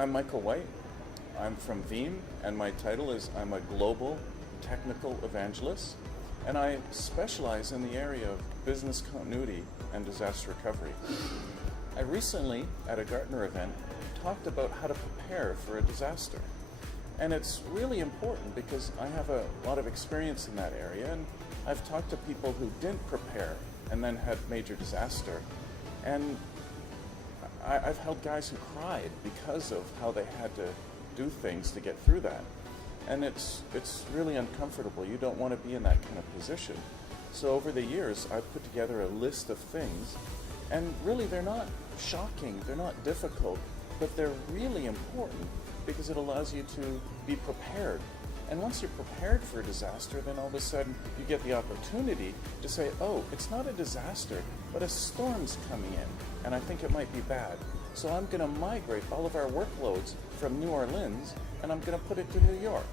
I'm Michael White. I'm from Veeam, and my title is I'm a Global Technical Evangelist, and I specialize in the area of business continuity and disaster recovery. I recently, at a Gartner event, talked about how to prepare for a disaster. And it's really important because I have a lot of experience in that area, and I've talked to people who didn't prepare and then had major disaster. And I've held guys who cried because of how they had to do things to get through that. And it's really uncomfortable. You don't want to be in that kind of position. So over the years, I've put together a list of things, and really they're not shocking, they're not difficult, but they're really important because it allows you to be prepared. And once you're prepared for a disaster, then all of a sudden you get the opportunity to say, oh, it's not a disaster, but a storm's coming in, and I think it might be bad. So I'm going to migrate all of our workloads from New Orleans, and I'm going to put it to New York.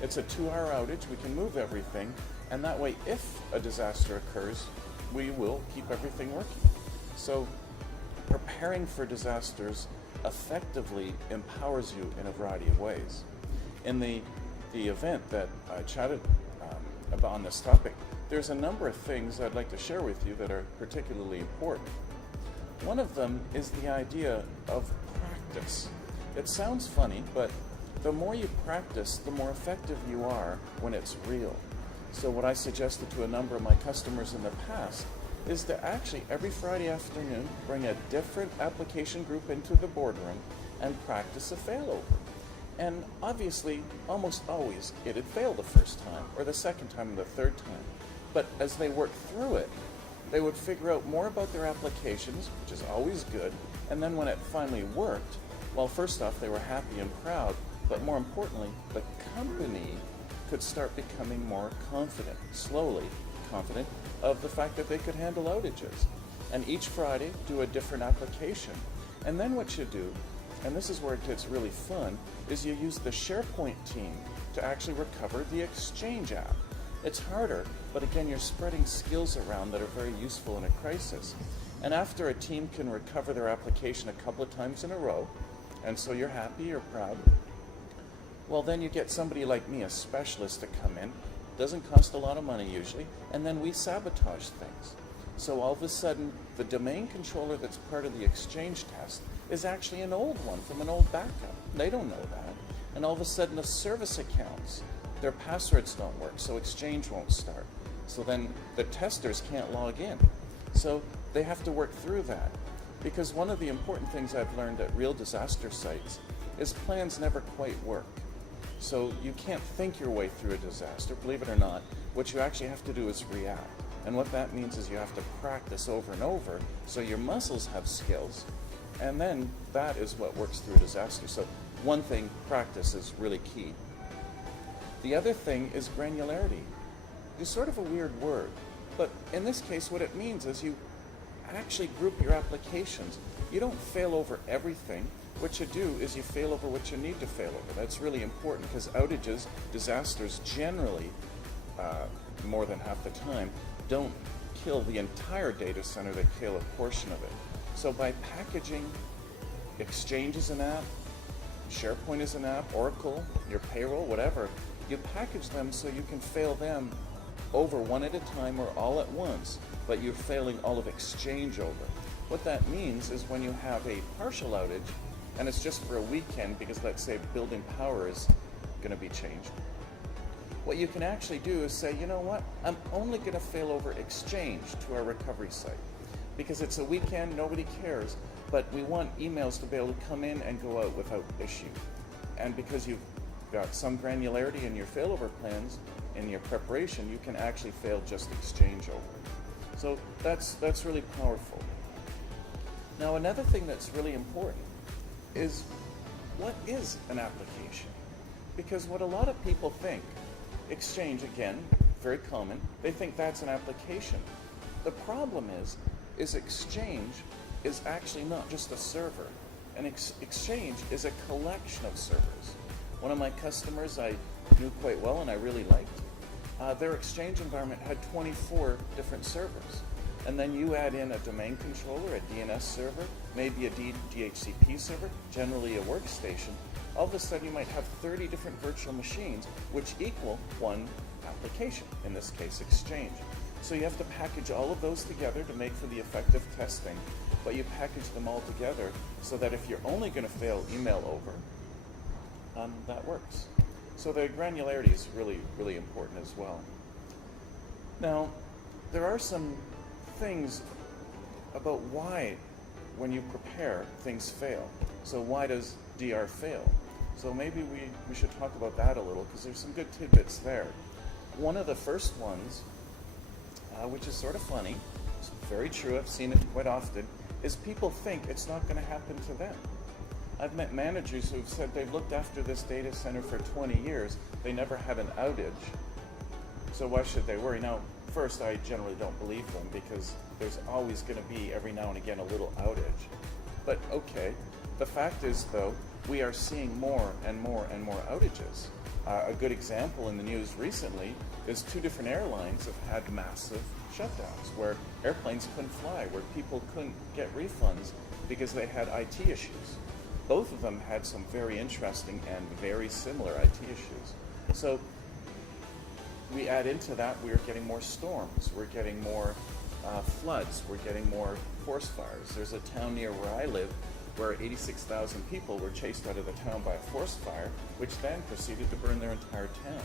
It's a 2-hour outage, we can move everything, and that way if a disaster occurs, we will keep everything working. So preparing for disasters effectively empowers you in a variety of ways. In the event that I chatted about on this topic, there's a number of things I'd like to share with you that are particularly important. One of them is the idea of practice. It sounds funny, but the more you practice, the more effective you are when it's real. So what I suggested to a number of my customers in the past is to actually every Friday afternoon bring a different application group into the boardroom and practice a failover. And obviously, almost always, it'd fail the first time, or the second time, or the third time. But as they worked through it, they would figure out more about their applications, which is always good, and then when it finally worked, well, first off, they were happy and proud, but more importantly, the company could start becoming more confident, slowly confident, of the fact that they could handle outages. And each Friday, do a different application. And then what you do, and this is where it gets really fun, is you use the SharePoint team to actually recover the Exchange app. It's harder, but again, you're spreading skills around that are very useful in a crisis. And after a team can recover their application a couple of times in a row, and so you're happy, you're proud, well, then you get somebody like me, a specialist, to come in. Doesn't cost a lot of money usually, and then we sabotage things. So all of a sudden, the domain controller that's part of the Exchange test is actually an old one from an old backup. They don't know that. And all of a sudden, the service accounts, their passwords don't work, so Exchange won't start. So then the testers can't log in. So they have to work through that. Because one of the important things I've learned at real disaster sites is plans never quite work. So you can't think your way through a disaster, believe it or not. What you actually have to do is react. And what that means is you have to practice over and over so your muscles have skills. And then that is what works through a disaster. So one thing, practice, is really key. The other thing is granularity. It's sort of a weird word, but in this case what it means is you actually group your applications. You don't fail over everything. What you do is you fail over what you need to fail over. That's really important because outages, disasters generally, more than half the time, don't kill the entire data center, they kill a portion of it. So by packaging Exchange as an app, SharePoint as an app, Oracle, your payroll, whatever, you package them so you can fail them over one at a time or all at once, but you're failing all of Exchange over. What that means is when you have a partial outage, and it's just for a weekend because let's say building power is going to be changed, what you can actually do is say, you know what, I'm only going to fail over Exchange to our recovery site because it's a weekend, nobody cares, but we want emails to be able to come in and go out without issue. And because you've got some granularity in your failover plans, in your preparation, you can actually fail just Exchange over. So that's really powerful. Now another thing that's really important is what is an application? Because what a lot of people think, Exchange, again, very common, they think that's an application. The problem is Exchange is actually not just a server. An Exchange is a collection of servers. One of my customers I knew quite well and I really liked, their Exchange environment had 24 different servers. and then you add in a domain controller, a DNS server, maybe a DHCP server, generally a workstation, all of a sudden you might have 30 different virtual machines which equal one application, in this case Exchange. So you have to package all of those together to make for the effective testing, but you package them all together so that if you're only going to fail email over, that works. So the granularity is really, really important as well. Now, there are some things about why, when you prepare, things fail. So why does DR fail? So maybe we should talk about that a little, because there's some good tidbits there. One of the first ones, which is sort of funny, it's very true, I've seen it quite often, is people think it's not going to happen to them. I've met managers who've said they've looked after this data center for 20 years, they never had an outage, so why should they worry? Now, first, I generally don't believe them, because there's always going to be, every now and again, a little outage. But okay, the fact is, though, we are seeing more and more and more outages. A good example in the news recently is 2 different airlines have had massive shutdowns, where airplanes couldn't fly, where people couldn't get refunds because they had IT issues. Both of them had some very interesting and very similar IT issues. So we add into that, we're getting more storms, we're getting more floods, we're getting more forest fires. There's a town near where I live where 86,000 people were chased out of the town by a forest fire, which then proceeded to burn their entire town.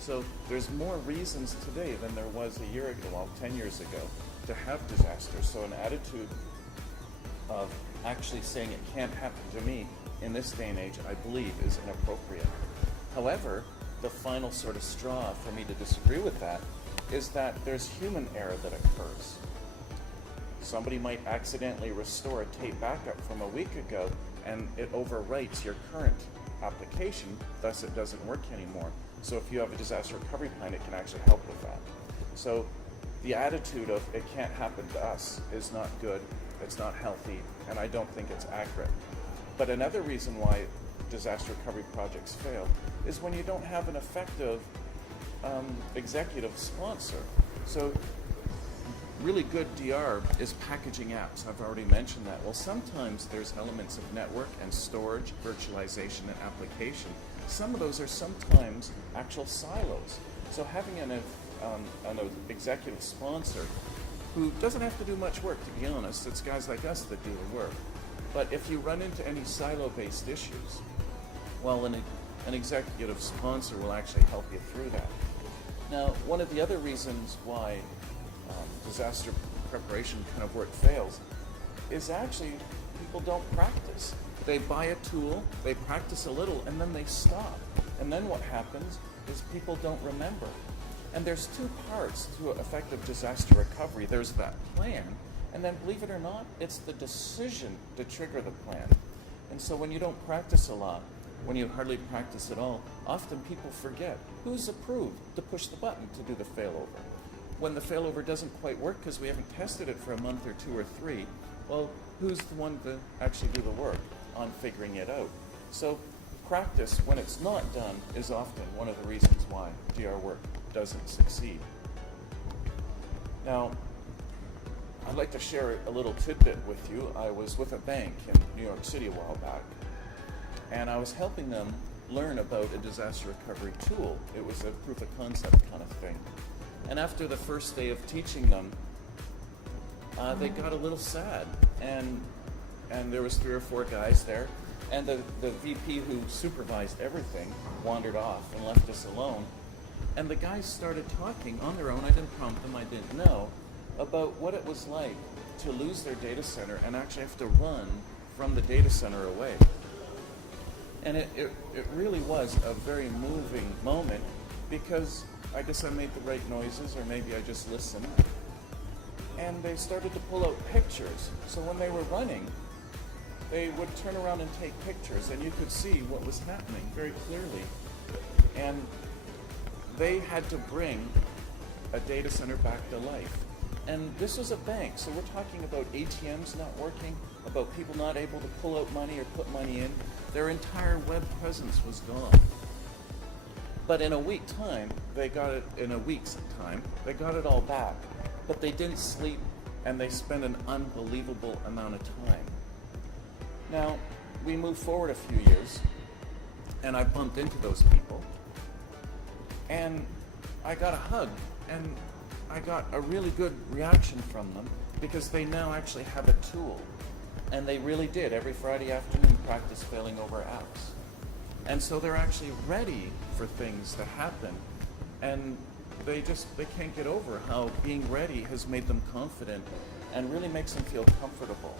So there's more reasons today than there was a year ago, well, 10 years ago, to have disasters. So an attitude of actually saying it can't happen to me in this day and age, I believe, is inappropriate. However, the final sort of straw for me to disagree with that is that there's human error that occurs. Somebody might accidentally restore a tape backup from a week ago and it overwrites your current application, thus it doesn't work anymore. So if you have a disaster recovery plan, it can actually help with that. So the attitude of it can't happen to us is not good, it's not healthy, and I don't think it's accurate. But another reason why disaster recovery projects fail is when you don't have an effective executive sponsor. So really good DR is packaging apps. I've already mentioned that. Well, sometimes there's elements of network and storage, virtualization, and application. Some of those are sometimes actual silos. So having an executive sponsor who doesn't have to do much work, to be honest, it's guys like us that do the work. But if you run into any silo-based issues, well, an executive sponsor will actually help you through that. Now, one of the other reasons why disaster preparation kind of work fails is actually people don't practice. They buy a tool, they practice a little, and then they stop. And then what happens is people don't remember. And there's 2 parts to effective disaster recovery. There's that plan, and then believe it or not, it's the decision to trigger the plan. And so when you don't practice a lot, when you hardly practice at all, often people forget who's approved to push the button to do the failover. When the failover doesn't quite work because we haven't tested it for a month or 2 or 3, well, who's the one to actually do the work on figuring it out? So practice, when it's not done, is often one of the reasons why DR work doesn't succeed. Now, I'd like to share a little tidbit with you. I was with a bank in New York City a while back, and I was helping them learn about a disaster recovery tool. It was a proof of concept kind of thing. And after the first day of teaching them, they got a little sad, and there was 3 or 4 guys there, and the VP who supervised everything wandered off and left us alone. And the guys started talking on their own, I didn't prompt them, I didn't know, about what it was like to lose their data center and actually have to run from the data center away. And it really was a very moving moment, because I guess I made the right noises, or maybe I just listened. And they started to pull out pictures. So when they were running, they would turn around and take pictures, and you could see what was happening very clearly. And they had to bring a data center back to life. And this was a bank, so we're talking about ATMs not working, about people not able to pull out money or put money in. Their entire web presence was gone. But in a week's time, they got it all back. But they didn't sleep, and they spend an unbelievable amount of time. Now, we move forward a few years, and I bumped into those people, and I got a hug, and I got a really good reaction from them because they now actually have a tool. And they really did every Friday afternoon practice failing over apps. And so they're actually ready for things to happen. And they can't get over how being ready has made them confident and really makes them feel comfortable.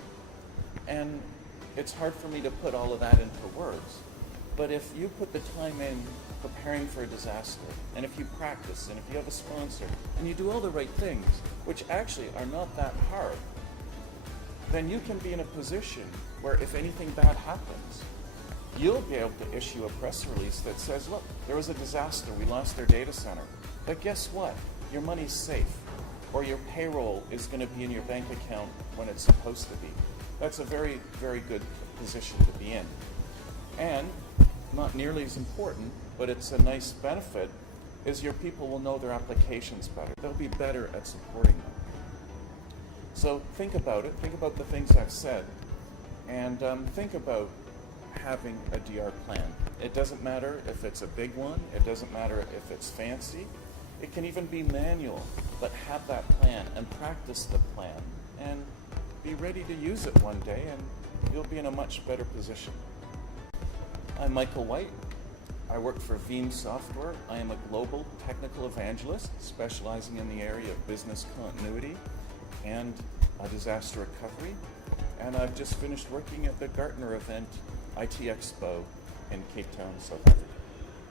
And it's hard for me to put all of that into words. But if you put the time in preparing for a disaster, and if you practice, and if you have a sponsor, and you do all the right things, which actually are not that hard, then you can be in a position where if anything bad happens, you'll be able to issue a press release that says, look, there was a disaster, we lost our data center. But guess what? Your money's safe, or your payroll is going to be in your bank account when it's supposed to be. That's a very, very good position to be in. And not nearly as important, but it's a nice benefit, is your people will know their applications better. They'll be better at supporting them. So think about it, think about the things I've said, and think about having a DR plan. It doesn't matter if it's a big one, it doesn't matter if it's fancy, it can even be manual, but have that plan and practice the plan and be ready to use it one day and you'll be in a much better position. I'm Michael White. I work for Veeam Software. I am a global technical evangelist specializing in the area of business continuity and disaster recovery. And I've just finished working at the Gartner event, IT Expo in Cape Town, South Africa.